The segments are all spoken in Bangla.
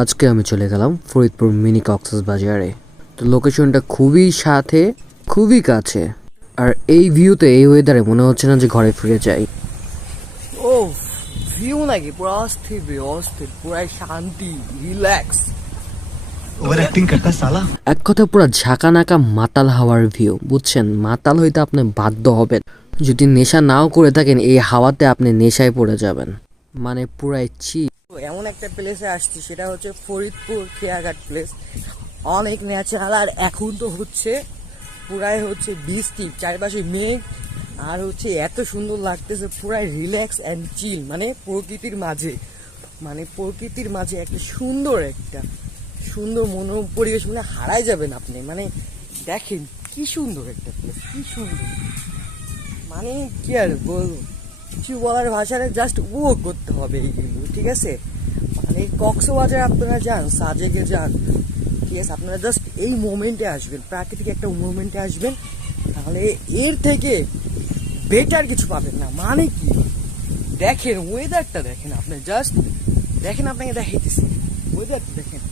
আজকে আমি চলে গেলাম ফরিদপুর মিনি কক্সবাজারে। তো লোকেশনটা খুবই সাথে, খুবই কাছে। আর এই ভিউতে, এই ওয়েদারে মনে হচ্ছে না যে ঘরে ফিরে যাই। ও ভিউ নাকি পুরো অস্থির ভিউ, অস্থির, পুরাই শান্তি, রিল্যাক্স। ওভার অ্যাক্টিং করতা সালা। এক কথা পুরো ঝাঁকানাকা মাতাল হাওয়ার ভিউ, বুঝছেন? মাতাল হইতে আপনি বাধ্য হবেন। যদি নেশা নাও করে থাকেন, এই হাওয়াতে আপনি নেশায় পড়ে যাবেন। মানে পুরাই এমন একটা প্লেসে আসছি, সেটা হচ্ছে ফরিদপুর খেয়াঘাট প্লেস। অনেক ন্যাচারাল, আর এখন তো হচ্ছে পুরাই হচ্ছে বৃষ্টি, চারিপাশে মেঘ, আর হচ্ছে এত সুন্দর লাগতেছে, পুরাই রিল্যাক্স অ্যান্ড চিল। মানে প্রকৃতির মাঝে, মানে প্রকৃতির মাঝে একটা সুন্দর পরিবেশ, মানে হারাই যাবেন আপনি। মানে দেখেন কি সুন্দর একটা প্লেস, কি সুন্দর, মানে কি আর বলবো, কিছু বলার ভাষাটা, জাস্ট উপভোগ করতে হবে এইগুলো, ঠিক আছে? মানে কক্সবাজার আপনারা যান, সাজেকে যান, ঠিক আছে, আপনারা জাস্ট এই মোমেন্টে আসবেন, প্রাকৃতিক একটা মোমেন্টে আসবেন, তাহলে এর থেকে বেটার কিছু পাবেন না। মানে কি, দেখেন ওয়েদারটা, দেখেন আপনি, জাস্ট দেখেন, আপনাকে দেখাইতেছি ওয়েদারটা দেখেন।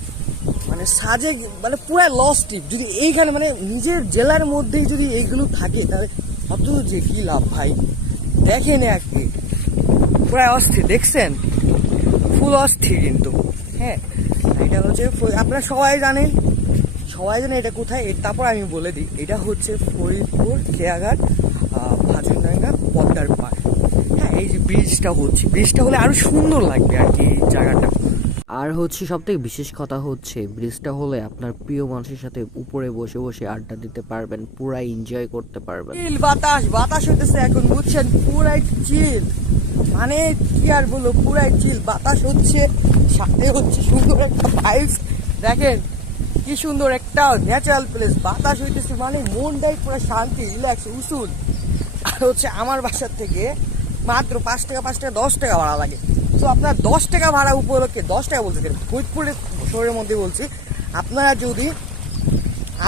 মানে সাজে, মানে পুরো লস্ট টিপ। যদি এইখানে মানে নিজের জেলার মধ্যেই যদি এইগুলো থাকে, তাহলে অত যে কি লাভ ভাই। দেখেন একদিন পুরো অস্থির, দেখছেন? ফুল অস্থির কিন্তু। হ্যাঁ, এটা হচ্ছে, আপনারা সবাই জানেন এটা কোথায়। তারপর আমি বলে দিই, এটা হচ্ছে ফরিদপুর খেয়াঘাট ভাজুরডাঙ্গা পদ্মার পাড়। হ্যাঁ, এই যে ব্রিজটা হলে আরো সুন্দর লাগবে আর কি এই জায়গাটা। আর হচ্ছে সবথেকে বিশেষ কথা হচ্ছে, ব্রিজটা হলে আপনার প্রিয় মানুষের সাথে উপরে বসে বসে আড্ডা দিতে পারবেন, পুরাই এনজয় করতে পারবেন। চিল বাতাস হইতেছে এখন, বুঝছেন? পুরাই চিল, মানে কি আর বলবো, পুরাই চিল বাতাস হচ্ছে, সাথে হচ্ছে সুন্দর একটা ভাইবস। দেখেন কি সুন্দর একটা ন্যাচারাল প্লেস, বাতাস হইতেছে, মানে মনটাই পুরো শান্তি, রিল্যাক্স, উসুল। আর হচ্ছে আমার বাসার থেকে মাত্র 5 টাকা 10 টাকা ভাড়া লাগে। তো আপনার 10 টাকা ভাড়া উপলক্ষে, 10 টাকা বলতে গেলে ফরিদপুরের শহরের মধ্যে বলছি,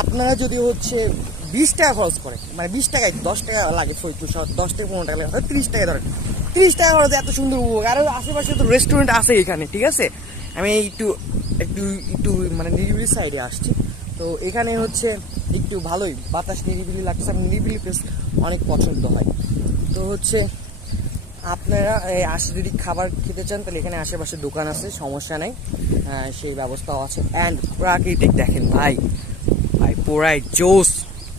আপনারা যদি হচ্ছে 20 টাকা খরচ করে, মানে 20 টাকায় 10 টাকা লাগে ফরিদপুর শহর, 10 থেকে 15 টাকা লাগে, 30 টাকা ধরেন, 30 টাকা খরচে এত সুন্দর উপভোগ। আর আশেপাশে তো রেস্টুরেন্ট আছে এখানে, ঠিক আছে? আমি একটু মানে নিরিবিলি সাইডে আসছি, তো এখানে হচ্ছে একটু ভালোই বাতাস, নিরিবিলি লাগছে। আমি নিরিবিলি প্লেস অনেক পছন্দ হয়। তো হচ্ছে আপনারা যদি খাবার খেতে চান, তাহলে এখানে আশেপাশে দোকান আছে, সমস্যা নেই, সেই ব্যবস্থাও আছে। অ্যান্ড প্রাকৃতিক দেখেন ভাই, পুরাই জোস,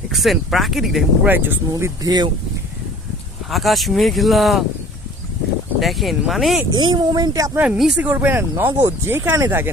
দেখছেন? প্রাকৃতিক দেখেন, পুরাই জোস, নদীর ঢেউ, আকাশ মেঘলা, দেখেন। মানে এই মোমেন্টে আপনারা মিসই করবেন না, নগদ যেখানে থাকেন।